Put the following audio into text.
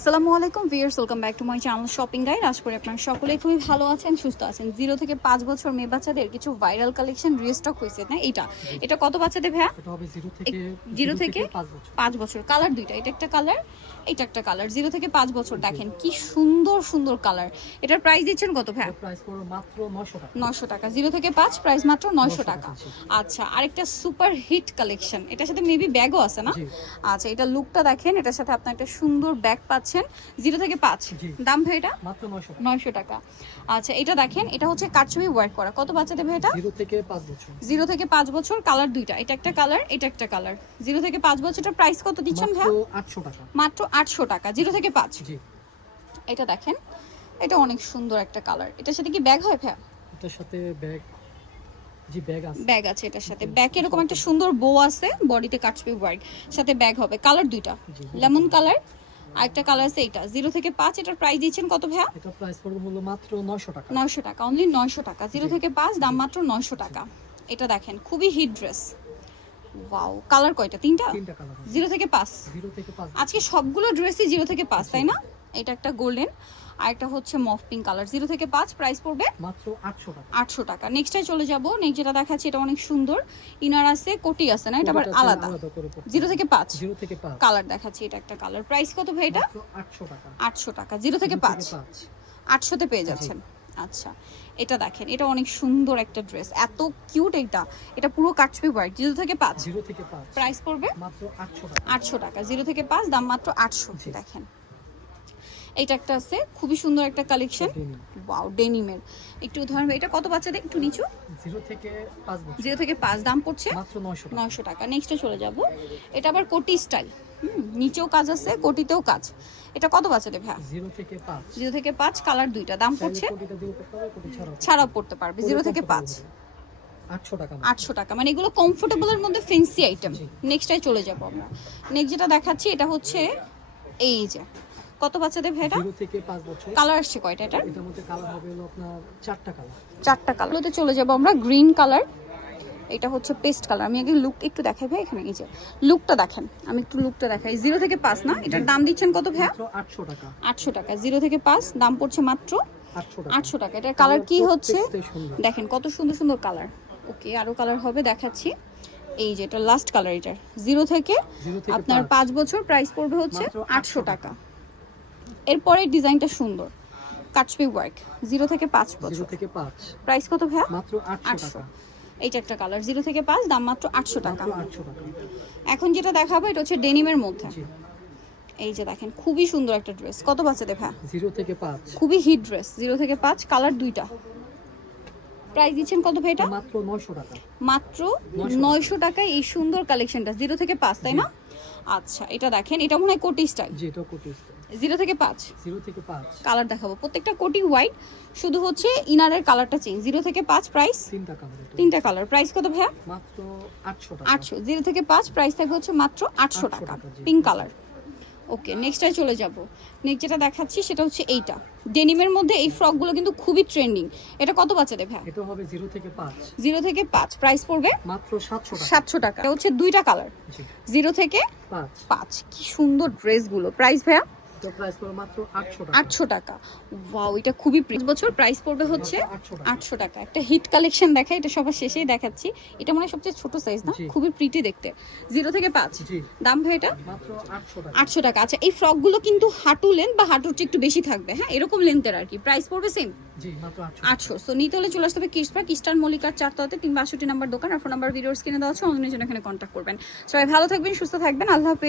আসসালামু আলাইকুম viewers, welcome back to my channel shopping guide. আশা করি আপনারা সকলেই খুবই ভালো আছেন, সুস্থ আছেন। 0 থেকে 5 বছর মেয়ে বাচ্চাদের কিছু ভাইরাল কালেকশন রিস্টক হয়েছে না? এটা কত বাচ্চাদের ভাইয়া? এটা হবে 0 থেকে 5 বছর। কালার দুইটা, এটা একটা কালার, এটা একটা কালার। 0 থেকে 5 বছর। দেখেন কি সুন্দর সুন্দর কালার। এটার প্রাইস দিচ্ছেন কত ভাইয়া? প্রাইস পড়বে মাত্র 900 টাকা। 900 টাকা। 0 থেকে 5 প্রাইস মাত্র 900 টাকা। আচ্ছা, আরেকটা সুপার হিট কালেকশন, এটার সাথে মেবি ব্যাগও আছে না? আচ্ছা, এটা লুকটা দেখেন, এটার সাথে আপনার একটা সুন্দর ব্যাগ পাচ্ছেন। 0 থেকে 5 দাম ভাই এটা মাত্র 900 টাকা। আচ্ছা, এটা দেখেন, এটা হচ্ছে কাটছবি ওয়ার্ক করা। কত বাচ্চাদের ভাই এটা? 0 থেকে 5 বছর। 0 থেকে 5 বছর। কালার দুইটা, এটা একটা কালার, এটা একটা কালার। 0 থেকে 5 বছরটার প্রাইস কত দিচ্ছেন ভাই? মাত্র 800 টাকা। মাত্র 800 টাকা। 0 থেকে 5। জি, এটা দেখেন, এটা অনেক সুন্দর একটা কালার। এটার সাথে কি ব্যাগ হয় ভাই? এটার সাথে ব্যাগ, জি ব্যাগ আছে। ব্যাগ আছে এটার সাথে। ব্যাগ এরকম একটা সুন্দর বো আছে, বডিতে কাটছবি ওয়ার্ক, সাথে ব্যাগ হবে। কালার দুইটা, লেমন কালার আর একটা কালার আছে এটা। 0 থেকে 5 এটার প্রাইস দিচ্ছেন কত ভাইয়া? এটা প্রাইস পড়বে হলো মাত্র 900 টাকা। 900 টাকা, অনলি 900 টাকা। 0 থেকে 5 দাম মাত্র 900 টাকা। এটা দেখেন, খুবই হিট ড্রেস। ওয়াও, কালার কয়টা? তিনটা কালার। 0 থেকে 5। 0 থেকে 5। আজকে সবগুলো ড্রেসই 0 থেকে 5, তাই না? এটা একটা গোল্ডেন আর একটা হচ্ছে মফ পিঙ্ক কালার। 0 থেকে 5 প্রাইস পড়বে মাত্র 800 টাকা। 800 টাকা। নেক্সটে চলে যাব। নেক্সট যেটা দেখাচ্ছি এটা অনেক সুন্দর। ইনার আছে, কোটি আছে না? এটা আবার আলাদা। 0 থেকে 5। 0 থেকে 5 কালার দেখাচ্ছি, এটা একটা কালার। প্রাইস কত ভাই এটা? মাত্র 800 টাকা। 800 টাকা। 0 থেকে 5 800 তে পেয়ে যাচ্ছেন। আচ্ছা, এটা দেখেন, এটা অনেক সুন্দর একটা ড্রেস, এত কিউট। এটা পুরো কাটছবি ওয়ার্ক। 0 থেকে 5 0 থেকে 5 প্রাইস পড়বে মাত্র 800 টাকা। 800 টাকা। 0 থেকে 5 দাম মাত্র 800। দেখেন, এটা একটা আছে, খুবই সুন্দর একটা কালেকশন। ওয়াও, ডেনিমের। একটু উদাহরণ, এটা কত বাচ্চাদের? একটু নিচু। 0 থেকে 5 বছর। 0 থেকে 5 দাম পড়ছে মাত্র 900 টাকা। 900 টাকা। নেক্সটে চলে যাব। এটা আবার কোটি স্টাইল, নিচেও কাজ আছে, কোটিতেও কাজ। এটা কত বাচ্চাদের ভাই? 0 থেকে 5 0 থেকে 5 কালার দুইটা। দাম পড়ছে, কোটিটা দিয়ে করতে হবে, কোটি ছাড়াও পড়তে পারবে। 0 থেকে 5 800 টাকা। 800 টাকা, মানে এগুলো কমফোর্টেবলের মধ্যে ফ্যান্সি আইটেম। নেক্সটে চলে যাব আমরা। নেক্সট যেটা দেখাচ্ছি এটা হচ্ছে এই যে, কত বাচ্চাদের ভাই এটা? 0 থেকে 5 বছর। কালার আসছে কয়টা এটা? এটার মধ্যে কালার হবে হলো আপনার 4টা কালার। 4টা কালারতে চলে যাব আমরা। গ্রিন কালার, এটা হচ্ছে পেস্ট কালার। আমি আগে লুক একটু দেখাই ভাই, এখানে এই যে লুকটা দেখেন, আমি একটু লুকটা দেখাই। 0 থেকে 5 না? এটার দাম দিচ্ছেন কত ভাই? মাত্র 800 টাকা। 800 টাকা। 0 থেকে 5 দাম পড়ছে মাত্র 800 টাকা। 800 টাকা। এটার কালার কি হচ্ছে দেখেন, কত সুন্দর সুন্দর কালার। ওকে, আরো কালার হবে, দেখাচ্ছি। এই যে এটা লাস্ট কালার। এটার 0 থেকে আপনার 5 বছর প্রাইস পড়বে হচ্ছে 800 টাকা। এরপরে ডিজাইনটা সুন্দর, কাটছবি ওয়ার্ক। 0 থেকে 5 বছর 0 থেকে 5 প্রাইস কত ভাই? মাত্র 800 টাকা। এইটা একটা কালার। 0 থেকে 5 দাম মাত্র 800 টাকা। 800 টাকা। এখন যেটা দেখাবো এটা হচ্ছে ডেনিমের মধ্যে। এই যে দেখেন, খুবই সুন্দর একটা ড্রেস। কত বাচ্চাদের ভাই? 0 থেকে 5 খুবই হিট ড্রেস। 0 থেকে 5 কালার দুইটা। প্রাইস দিচ্ছেন কত ভাই এটা? মাত্র 900 টাকা। মাত্র 900 টাকায় এই সুন্দর কালেকশনটা। 0 থেকে 5, তাই না? আচ্ছা, এটা দেখেন, এটা মনে হয় কোটি স্টাইল। জি, এটা কোটি স্টাইল। 0 থেকে 5 0 থেকে 5 কালার দেখাবো, প্রত্যেকটা কোটি হোয়াইট, শুধু হচ্ছে ইনারের কালারটা চেঞ্জ। 0 থেকে 5 প্রাইস 3টা কালার। 3টা কালার। প্রাইস কত ভাইয়া? মাত্র 800 টাকা। 800। 0 থেকে 5 প্রাইস থাকবে হচ্ছে মাত্র 800 টাকা। Pink colour. ওকে, নেক্সটটায় চলে যাব। নেক্সট যেটা দেখাচ্ছি সেটা হচ্ছে এইটা ডেনিমের মধ্যে। এই ফ্রকগুলো কিন্তু খুবই ট্রেন্ডিং। এটা কত বাচ্চাদের ভাই? এটা হবে 0 থেকে 5 0 থেকে 5 প্রাইস পড়বে মাত্র 700 টাকা। 700 টাকা। এটা হচ্ছে দুইটা কালার। জি, 0 থেকে 5 কি সুন্দর ড্রেসগুলো। প্রাইস ভাইয়া? এটা প্রাইস পড়বে মাত্র 800 টাকা। 800 টাকা। ওয়াও, এটা খুবই প্রিয়। বছর প্রাইস পড়বে হচ্ছে 800 800 টাকা। একটা হিট কালেকশন দেখাই, এটা সবার শেষেই দেখাচ্ছি। এটা মানে সবচেয়ে ছোট সাইজ না? খুবই প্রিটি দেখতে। 0 থেকে 5 জি, দাম ভাই এটা? মাত্র 800 টাকা। 800 টাকা। আচ্ছা, এই ফ্রকগুলো কিন্তু হাঁটু লেন্থ বা হাঁটুর চেয়ে একটু বেশি থাকবে, হ্যাঁ, এরকম লেন্থের আর কি। প্রাইস পড়বে সেম জি, মাত্র 800। সো নিতে হলে চলে আসতে হবে কিস্টার মল্লিকার 4 তলাতে 362 নাম্বার দোকান। আর ফোন নাম্বার ভিডিওস কিনে দেওয়া আছে, অনলাইনের জন্য এখানে কন্ট্যাক্ট করবেন। সবাই ভালো থাকবেন, সুস্থ থাকবেন। আল্লাহ হাফেজ।